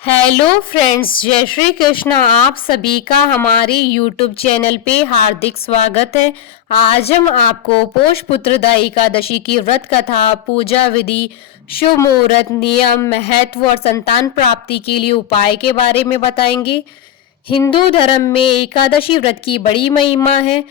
Hello friends, जय श्री कृष्णा। आप सभी का हमारे यूट्यूब चैनल पे हार्दिक स्वागत है। आज हम आपको पोष पुत्रदा एकादशी की व्रत कथा, पूजा विधि, शुभ मुहूर्त, नियम, महत्व और संतान प्राप्ति के लिए उपाय के बारे में बताएंगे। हिंदू धर्म में एकादशी व्रत की बड़ी महिमा है।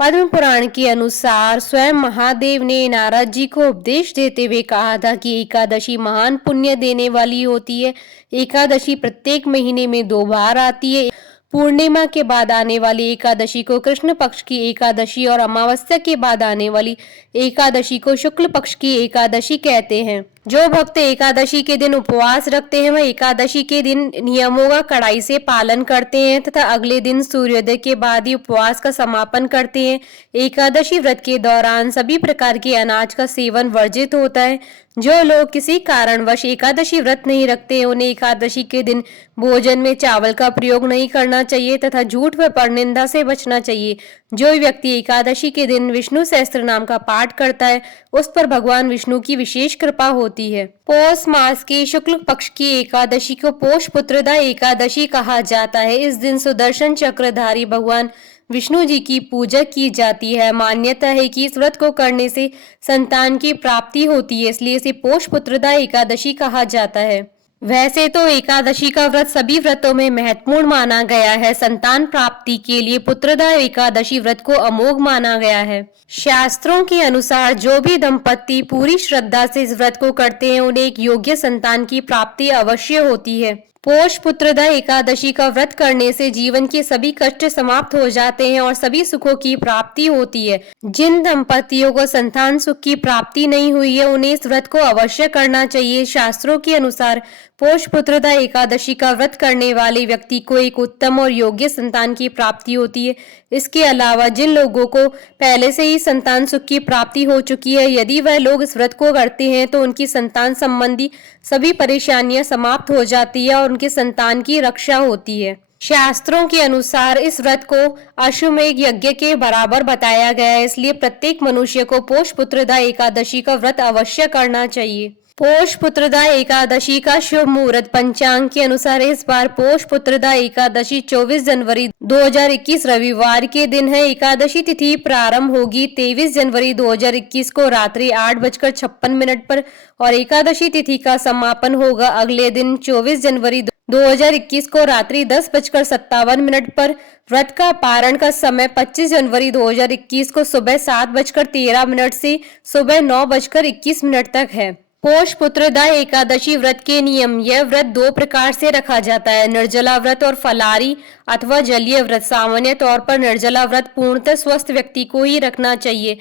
पद्म पुराण के अनुसार स्वयं महादेव ने नारद जी को उपदेश देते हुए कहा था कि एकादशी महान पुण्य देने वाली होती है। एकादशी प्रत्येक महीने में 2 बार आती है। पूर्णिमा के बाद आने वाली एकादशी को कृष्ण पक्ष की एकादशी और अमावस्या के बाद आने वाली एकादशी को शुक्ल पक्ष की एकादशी कहते हैं। जो भक्त एकादशी के दिन उपवास रखते हैं वह एकादशी के दिन नियमों का कड़ाई से पालन करते हैं तथा अगले दिन सूर्योदय के बाद ही उपवास का समापन करते हैं। एकादशी व्रत के दौरान सभी प्रकार के अनाज का सेवन वर्जित होता है। जो लोग किसी कारणवश एकादशी व्रत नहीं रखते उन्हें एकादशी के दिन भोजन में चावल का प्रयोग नहीं करना चाहिए तथा झूठ व परनिंदा से बचना चाहिए। जो व्यक्ति एकादशी के दिन विष्णु सहस्त्र नाम का पाठ करता है उस पर भगवान विष्णु की विशेष कृपा होती है। पौष मास की शुक्ल पक्ष की एकादशी को पोष पुत्रदा एकादशी कहा जाता है। इस दिन सुदर्शन चक्रधारी भगवान विष्णु जी की पूजा की जाती है। मान्यता है कि इस व्रत को करने से संतान की प्राप्ति होती है, इसलिए इसे पोष पुत्रदा एकादशी कहा जाता है। वैसे तो एकादशी का व्रत सभी व्रतों में महत्वपूर्ण माना गया है। संतान प्राप्ति के लिए पुत्रदा एकादशी व्रत को अमोघ माना गया है। शास्त्रों के अनुसार जो भी दंपति पूरी श्रद्धा से इस व्रत को करते हैं उन्हें एक योग्य संतान की प्राप्ति अवश्य होती है। पोष पुत्रदा एकादशी का व्रत करने से जीवन के सभी कष्ट समाप्त हो जाते हैं और सभी सुखों की प्राप्ति होती है। जिन दंपतियों को संतान सुख की प्राप्ति नहीं हुई है उन्हें इस व्रत को अवश्य करना चाहिए। शास्त्रों के अनुसार पोष पुत्रदा एकादशी का व्रत करने वाले व्यक्ति को एक उत्तम और योग्य संतान की प्राप्ति होती है। इसके अलावा जिन लोगों को पहले से ही संतान सुख की प्राप्ति हो चुकी है, यदि वह लोग इस व्रत को करते हैं तो उनकी संतान संबंधी सभी परेशानियां समाप्त हो जाती है और उनके संतान की रक्षा होती है। शास्त्रों के अनुसार इस व्रत को अश्वमेध यज्ञ के बराबर बताया गया है, इसलिए प्रत्येक मनुष्य को पोष पुत्रदा एकादशी का व्रत अवश्य करना चाहिए। पोष पुत्रदा एकादशी का शुभ मुहूर्त पंचांग के अनुसार इस बार पोष पुत्रदा एकादशी 24 जनवरी 2021 रविवार के दिन है। एकादशी तिथि प्रारंभ होगी 23 जनवरी 2021 को रात्रि 8:56 पर और एकादशी तिथि का समापन होगा अगले दिन 24 जनवरी 2021 को रात्रि 10:57 पर। व्रत का पारण का समय 25 जनवरी 2021 को सुबह 7:13 से सुबह 9:21 तक है। पोष पुत्रदा एकादशी व्रत के नियम। यह व्रत 2 प्रकार से रखा जाता है, निर्जला व्रत और फलाहारी अथवा जलीय व्रत। सामान्य तौर पर निर्जला व्रत पूर्णतः स्वस्थ व्यक्ति को ही रखना चाहिए।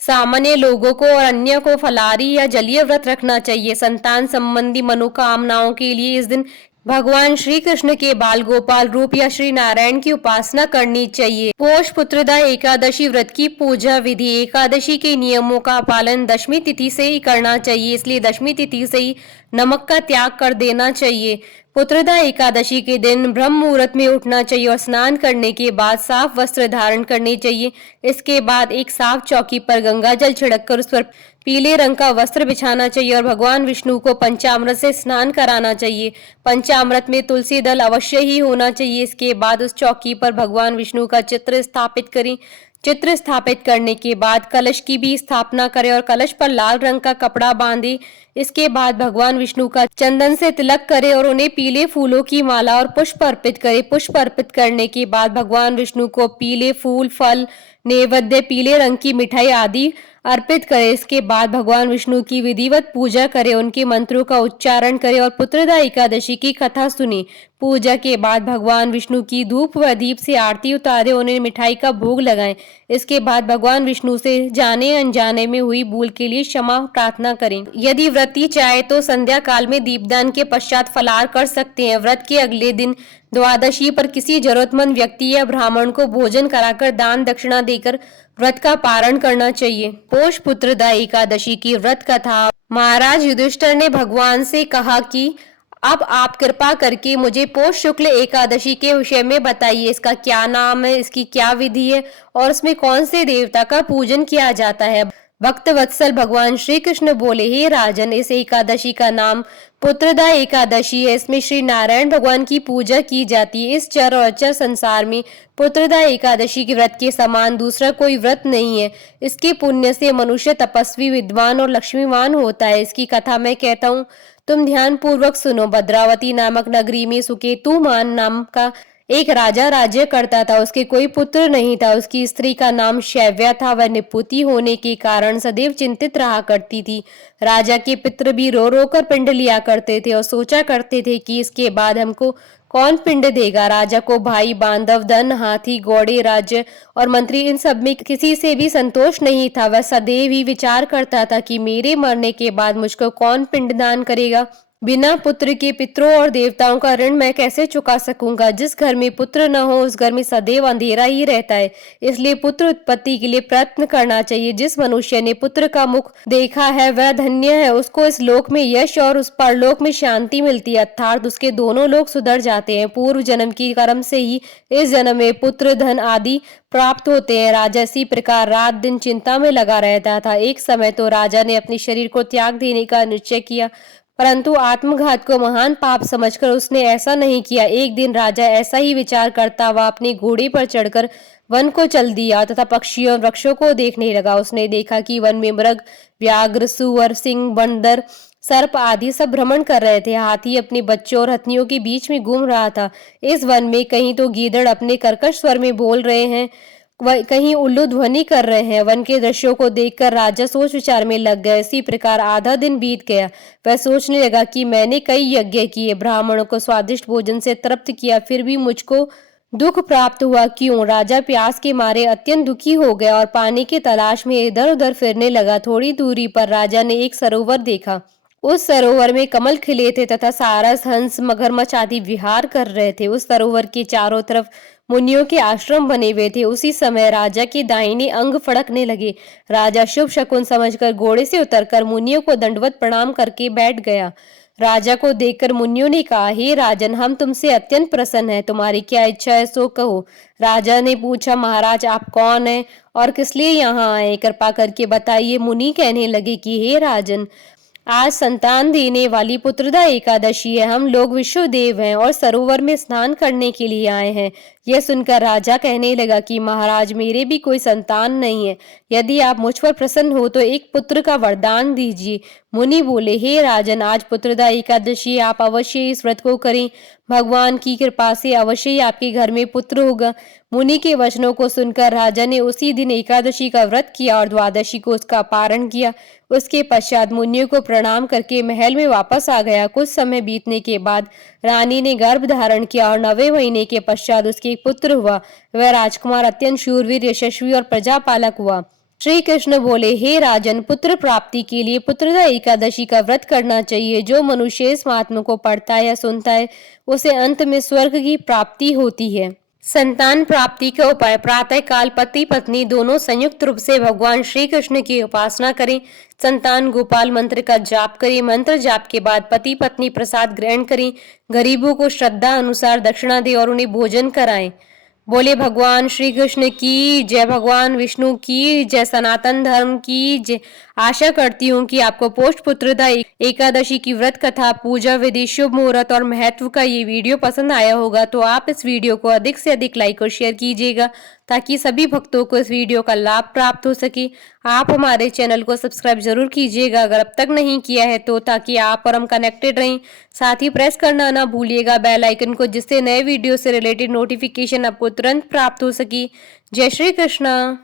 सामान्य लोगों को और अन्य को फलाहारी या जलीय व्रत रखना चाहिए। संतान संबंधी मनोकामनाओं के लिए इस दिन भगवान श्री कृष्ण के बाल गोपाल रूप या श्री नारायण की उपासना करनी चाहिए। पोष पुत्रदा एकादशी व्रत की पूजा विधि। एकादशी के नियमों का पालन दशमी तिथि से ही करना चाहिए, इसलिए दशमी तिथि से ही नमक का त्याग कर देना चाहिए। पुत्रदा एकादशी के दिन ब्रह्म मुहूर्त में उठना चाहिए और स्नान करने के बाद साफ वस्त्र धारण करने चाहिए। इसके बाद एक साफ चौकी पर गंगा जल छिड़ककर उस पर पीले रंग का वस्त्र बिछाना चाहिए और भगवान विष्णु को पंचामृत से स्नान कराना चाहिए। पंचामृत में तुलसी दल अवश्य ही होना चाहिए। इसके बाद उस चौकी पर भगवान विष्णु का चित्र स्थापित करें। चित्र स्थापित करने के बाद कलश की भी स्थापना करें और कलश पर लाल रंग का कपड़ा बांधे। इसके बाद भगवान विष्णु का चंदन से तिलक करें और उन्हें पीले फूलों की माला और पुष्प अर्पित करें। पुष्प अर्पित करने के बाद भगवान विष्णु को पीले फूल, फल, नैवेद्य, पीले रंग की मिठाई आदि अर्पित करें। इसके बाद भगवान विष्णु की विधिवत पूजा करें, उनके मंत्रों का उच्चारण करें और पुत्रदा एकादशी की कथा सुने। पूजा के बाद भगवान विष्णु की धूप व दीप से आरती उतारे, उन्हें मिठाई का भोग लगाएं। इसके बाद भगवान विष्णु से जाने अनजाने में हुई भूल के लिए क्षमा प्रार्थना करें। यदि व्रती चाहे तो संध्या काल में दीपदान के पश्चात फलाहार कर सकते हैं। व्रत के अगले दिन द्वादशी पर किसी जरूरतमंद व्यक्ति या ब्राह्मण को भोजन कराकर दान दक्षिणा देकर व्रत का पारण करना चाहिए। पोष पुत्रदा एकादशी की व्रत कथा। महाराज युधिष्ठिर ने भगवान से कहा कि अब आप कृपा करके मुझे पोष शुक्ल एकादशी के विषय में बताइए। इसका क्या नाम है, इसकी क्या विधि है और इसमें कौन से देवता का पूजन किया जाता है। भक्त वत्सल भगवान श्री कृष्ण बोले, हे राजन, इस एकादशी का नाम पुत्रदा एकादशी है। इसमें श्री नारायण भगवान की पूजा की जाती है। इस चर और अचर संसार में पुत्रदा एकादशी के व्रत के समान दूसरा कोई व्रत नहीं है। इसके पुण्य से मनुष्य तपस्वी, विद्वान और लक्ष्मीवान होता है। इसकी कथा मैं कहता हूँ, तुम ध्यान पूर्वक सुनो। भद्रावती नामक नगरी में सुकेतुमान नाम का एक राजा राज्य करता था। उसके कोई पुत्र नहीं था। उसकी स्त्री का नाम शैव्या था। वह निपुती होने के कारण सदैव चिंतित रहा करती थी। राजा के पितृ भी रो रो कर पिंड लिया करते थे और सोचा करते थे कि इसके बाद हमको कौन पिंड देगा। राजा को भाई, बांधव, धन, हाथी, घोड़े, राज्य और मंत्री, इन सब में किसी से भी संतोष नहीं था। वह सदैव ही विचार करता था कि मेरे मरने के बाद मुझको कौन पिंडदान करेगा। बिना पुत्र के पितरों और देवताओं का ऋण मैं कैसे चुका सकूंगा। जिस घर में पुत्र न हो उस घर में सदैव अंधेरा ही रहता है। इसलिए पुत्र उत्पत्ति के लिए प्रयत्न करना चाहिए। जिस मनुष्य ने पुत्र का मुख देखा है वह धन्य है। उसको इस लोक में यश और उस परलोक में शांति मिलती है, अर्थात उसके दोनों लोग सुधर जाते हैं। पूर्व जन्म की कर्म से ही इस जन्म में पुत्र, धन आदि प्राप्त होते हैं। राजा इसी प्रकार रात दिन चिंता में लगा रहता था। एक समय तो राजा ने अपने शरीर को त्याग देने का निश्चय किया, परंतु आत्मघात को महान पाप समझकर उसने ऐसा नहीं किया। एक दिन राजा ऐसा ही विचार करता हुआ अपने घोड़े पर चढ़कर वन को चल दिया तथा पक्षियों और वृक्षों को देखने लगा। उसने देखा कि वन में मृग, व्याघ्र, सुअर, सिंह, बंदर, सर्प आदि सब भ्रमण कर रहे थे। हाथी अपने बच्चों और हथिनियों के बीच में घूम रहा था। इस वन में कहीं तो गीदड़ अपने कर्कश स्वर में बोल रहे हैं, कहीं उल्लू ध्वनि कर रहे हैं। वन के दृश्यों को देखकर राजा सोच विचार में लग गया। इसी प्रकार आधा दिन बीत गया। वह सोचने लगा कि मैंने कई यज्ञ किए, ब्राह्मणों को स्वादिष्ट भोजन से तृप्त किया, फिर भी मुझको दुख प्राप्त हुआ क्यों। राजा प्यास के मारे अत्यंत दुखी हो गया और पानी की तलाश में इधर उधर फिरने लगा। थोड़ी दूरी पर राजा ने एक सरोवर देखा। उस सरोवर में कमल खिले थे तथा सारस, हंस, मगरमच्छ आदि विहार कर रहे थे। उस सरोवर के चारों तरफ मुनियों के आश्रम बने हुए थे। उसी समय राजा के दाहिने अंग फड़कने लगे। राजा शुभ शकुन समझकर घोड़े से उतरकर मुनियों को दंडवत प्रणाम करके बैठ गया। राजा को देखकर मुनियों ने कहा, हे राजन, हम तुमसे अत्यंत प्रसन्न हैं। तुम्हारी क्या इच्छा है सो कहो। राजा ने पूछा, महाराज आप कौन हैं और किस लिए यहाँ आए, कृपा करके बताइए। मुनि कहने लगे कि हे राजन, आज संतान देने वाली पुत्रदा एकादशी है। हम लोग विश्वदेव हैं और सरोवर में स्नान करने के लिए आए हैं। यह सुनकर राजा कहने लगा कि महाराज, मेरे भी कोई संतान नहीं है। यदि आप मुझ पर प्रसन्न हो तो एक पुत्र का वरदान दीजिए। मुनि बोले, हे राजन, आज पुत्रदा एकादशी, आप अवश्य इस व्रत को करें। भगवान की कृपा से अवश्य ही आपके घर में पुत्र होगा। मुनि के वचनों को सुनकर राजा ने उसी दिन एकादशी का व्रत किया और द्वादशी को उसका पारण किया। उसके पश्चात मुनियों को प्रणाम करके महल में वापस आ गया। कुछ समय बीतने के बाद रानी ने गर्भ धारण किया और 9वें महीने के पश्चात उसके एक पुत्र हुआ। वह राजकुमार अत्यंत शूरवीर, यशस्वी और प्रजापालक हुआ। श्री कृष्ण बोले, हे राजन, पुत्र प्राप्ति के लिए पुत्रदा एकादशी का व्रत करना चाहिए। जो मनुष्य इस महात्मा को पढ़ता है या सुनता है उसे अंत में स्वर्ग की प्राप्ति होती है। संतान प्राप्ति का उपाय, प्रातः काल पति पत्नी दोनों संयुक्त रूप से भगवान श्री कृष्ण की उपासना करें। संतान गोपाल मंत्र का जाप करें। मंत्र जाप के बाद पति पत्नी प्रसाद ग्रहण करें। गरीबों को श्रद्धा अनुसार दक्षिणा दें और उन्हें भोजन कराएं। बोले भगवान श्री कृष्ण की जय, भगवान विष्णु की जय, सनातन धर्म की जय। आशा करती हूँ कि आपको पोष पुत्रदा एकादशी की व्रत कथा, पूजा विधि, शुभ मुहूर्त और महत्व का ये वीडियो पसंद आया होगा। तो आप इस वीडियो को अधिक से अधिक लाइक और शेयर कीजिएगा ताकि सभी भक्तों को इस वीडियो का लाभ प्राप्त हो सके। आप हमारे चैनल को सब्सक्राइब जरूर कीजिएगा अगर अब तक नहीं किया है तो, ताकि आप और हम कनेक्टेड रहें। साथ ही प्रेस करना ना भूलिएगा बेल आइकन को, जिससे नए वीडियो से रिलेटेड नोटिफिकेशन आपको तुरंत प्राप्त हो सके। जय श्री कृष्णा।